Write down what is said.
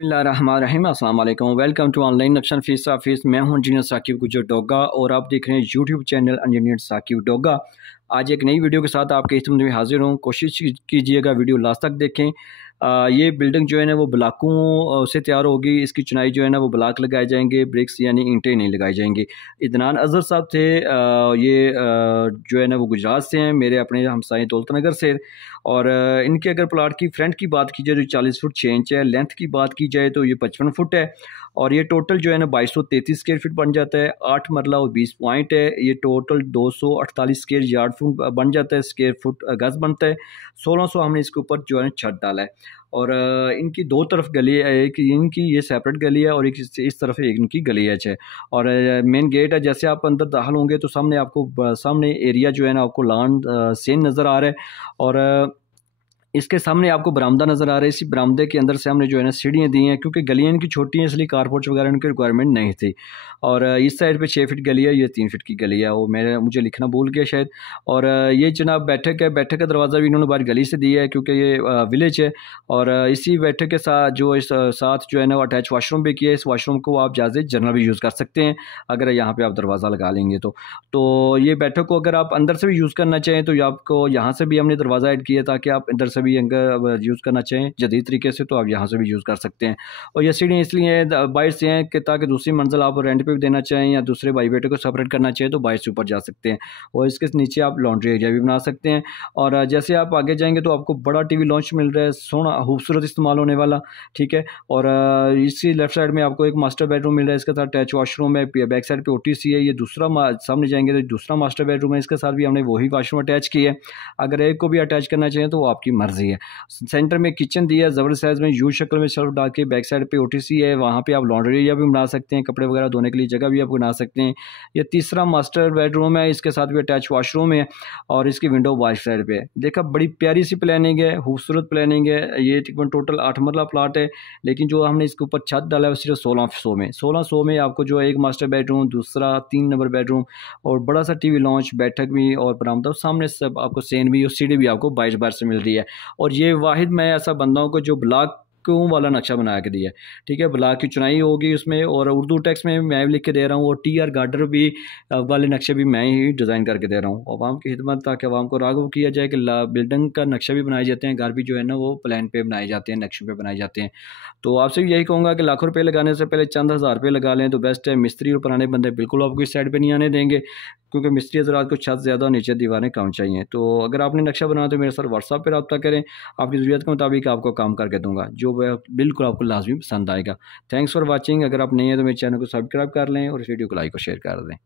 बिस्मिल्लाहिर्रहमानिर्रहीम। अस्सलाम वालेकुम। वेलकम टू ऑनलाइन नक्शन फीस ऑफिस। मैं हूं इंजीनियर साकिब गुजर डोगा और आप देख रहे हैं YouTube channel engineer Saqib Doga. आज एक नई वीडियो के साथ आपके खिदमत में हाजिर हूं। कोशिश कीजिएगा वीडियो लास्ट तक देखें। ये बिल्डिंग जो है ना वो ब्लॉकों से तैयार होगी। इसकी चुनाई जो है ना वो ब्लॉक लगाए जाएंगे, ब्रिक्स यानी ईंटें नहीं लगाई जाएंगी। इदनान अजहर साहब थे, जो है ना वो गुजरात से हैं, मेरे अपने हमसाए दौलत नगर से। और इनके अगर प्लाट की फ्रंट की बात की जाए तो 40 फुट 6 इंच है। लेंथ की बात की जाए तो ये 55 फुट है। और ये टोटल जो है ना 2233 स्क्वायर फीट बन जाता है। 8 मरला और 20 पॉइंट है। ये टोटल 248 स्क्वायर यार्ड फुट बन जाता है, स्क्वायर फुट गज बनता है। 1600 हमने इसके ऊपर जो है छत डाला है। और इनकी दो तरफ गली है, एक इनकी ये सेपरेट गली है और एक इस तरफ एक इनकी गली है। और मेन गेट है। जैसे आप अंदर दाखिल होंगे तो सामने आपको सामने एरिया जो है ना आपको लॉन सेन नज़र आ रहा है। और इसके सामने आपको बरामदा नज़र आ रहा है। इसी बरामदे के अंदर से हमने जो है ना सीढ़ियाँ दी हैं, क्योंकि गलियाँ इनकी छोटी हैं इसलिए कारपोर्ट्स वगैरह इनकी रिक्वायरमेंट नहीं थी। और इस साइड पे 6 फीट गली है, ये 3 फीट की गली है। वो मुझे लिखना भूल गया शायद। और ये जनाब बैठक है। बैठक का दरवाज़ा भी इन्होंने बाहर गली से दिया है, क्योंकि ये विलेज है। और इसी बैठक के साथ साथ जो है ना वो अटैच वाशरूम भी किया है। इस वाशरूम को आप जाते जनरल भी यूज़ कर सकते हैं अगर यहाँ पर आप दरवाज़ा लगा लेंगे तो ये बैठक को अगर आप अंदर से भी यूज़ करना चाहें तो आपको यहाँ से भी हमने दरवाज़ा ऐड किया ताकि आप अंदर से भी अगर यूज़ करना चाहें जदीद तरीके से तो आप यहाँ से भी यूज़ कर सकते हैं। और ये सीढ़ियाँ इसलिए बाहर से हैं कि ताकि दूसरी मंजिल आप रेंट पे भी देना चाहें या दूसरे भाई बेटे को सेपरेट करना चाहें तो बाहर से ऊपर जा सकते हैं। और इसके नीचे आप लॉन्ड्री एरिया भी बना सकते हैं। और जैसे आप आगे जाएंगे तो आपको बड़ा टीवी लॉन्च मिल रहा है, सोना खूबसूरत इस्तेमाल होने वाला, ठीक है। और इसी लेफ्ट साइड में आपको एक मास्टर बेडरूम मिल रहा है। इसके साथ अटैच वॉशरूम है। बैक साइड पे OTC है। ये दूसरा सामने जाएंगे तो दूसरा मास्टर बेडरूम है। इसके साथ भी हमने वही वॉशरूम अटैच की है। अगर एक को भी अटैच करना चाहिए तो वो आपकी मर्जी है। सेंटर में किचन दिया है ज़बरदस्त साइज में, यू शक्ल में शेल्फ डाल के। बैक साइड पे OTC है, वहाँ पे आप लॉन्ड्री एरिया भी बना सकते हैं, कपड़े वगैरह धोने के लिए जगह भी आप बना सकते हैं। ये तीसरा मास्टर बेडरूम है, इसके साथ भी अटैच वॉशरूम है। और इसकी विंडो बैक साइड पे है। देखा बड़ी प्यारी सी प्लानिंग है, खूबसूरत प्लानिंग है। ये तकरीबन टोटल 8 मरला प्लाट है, लेकिन जो हमने इसके ऊपर छत डाला है वो सिर्फ 1600 में आपको जो है एक मास्टर बेडरूम, दूसरा 3 नंबर बेडरूम और बड़ा सा TV लॉन्च, बैठक भी और बरामदा सामने सब आपको सेन भी और सीढ़ी भी आपको बाहर से मिल रही है। और ये वाहिद मैं ऐसा बंदा हूं को जो ब्लॉक वाला नक्शा बना के दिया है, ठीक है। ब्लॉक की चुनाई होगी उसमें और उर्दू टेक्स्ट में मैं लिख के दे रहा हूँ। और TR गार्डर भी वाले नक्शे भी मैं ही डिज़ाइन करके दे रहा हूँ अवाम की खिदमत, ताकि अवाम को राग़िब किया जाए कि बिल्डिंग का नक्शा भी बनाए जाते हैं, घर भी जो है ना वो प्लान पे बनाए जाते हैं, नक्शों पे बनाए जाते हैं। तो आपसे भी यही कहूँगा कि लाखों रुपये लगाने से पहले चंद हज़ार रुपये लगा लें तो बेस्ट है। मिस्त्री और पुराने बंदे बिल्कुल आपको इस साइड पर नहीं आने देंगे, क्योंकि मिस्त्री हज़रात को छत ज़्यादा और नीचे दीवारें कम चाहिए। तो अगर आपने नक्शा बनाया तो मेरे साथ व्हाट्सएप पर रब्ता करें, आपकी ज़रूरत के मुताबिक आपको काम करके दूँगा जो बिल्कुल आपको लाजमी पसंद आएगा। Thanks for watching. अगर आप नहीं हैं तो मेरे चैनल को सब्सक्राइब कर लें और इस वीडियो को लाइक और शेयर कर दें।